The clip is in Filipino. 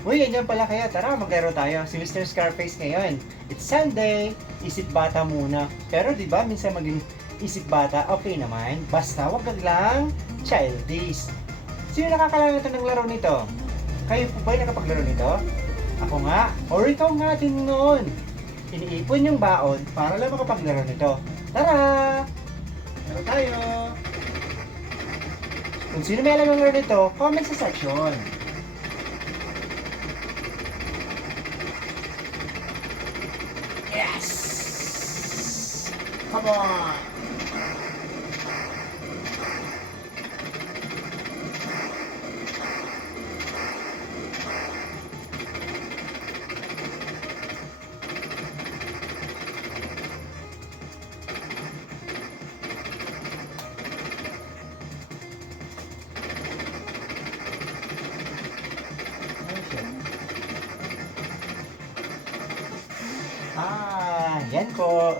Uy, ganyan pala kaya. Tara, maglaro tayo. Si Mr. Scarface ngayon. It's Sunday. Isip bata muna. Pero di ba minsan maging isip bata, okay naman. Basta wag ka lang childish. Sino nakakalaro nito ng laro nito? Kayo po ba yung nakapaglaro nito? Ako nga. Or ikaw nga din noon. Iniipon yung baon para lang makapaglaro nito. Tara! Laro tayo! Kung sino may alam ng laro nito, comment sa section. Yes! Come on! Yan po.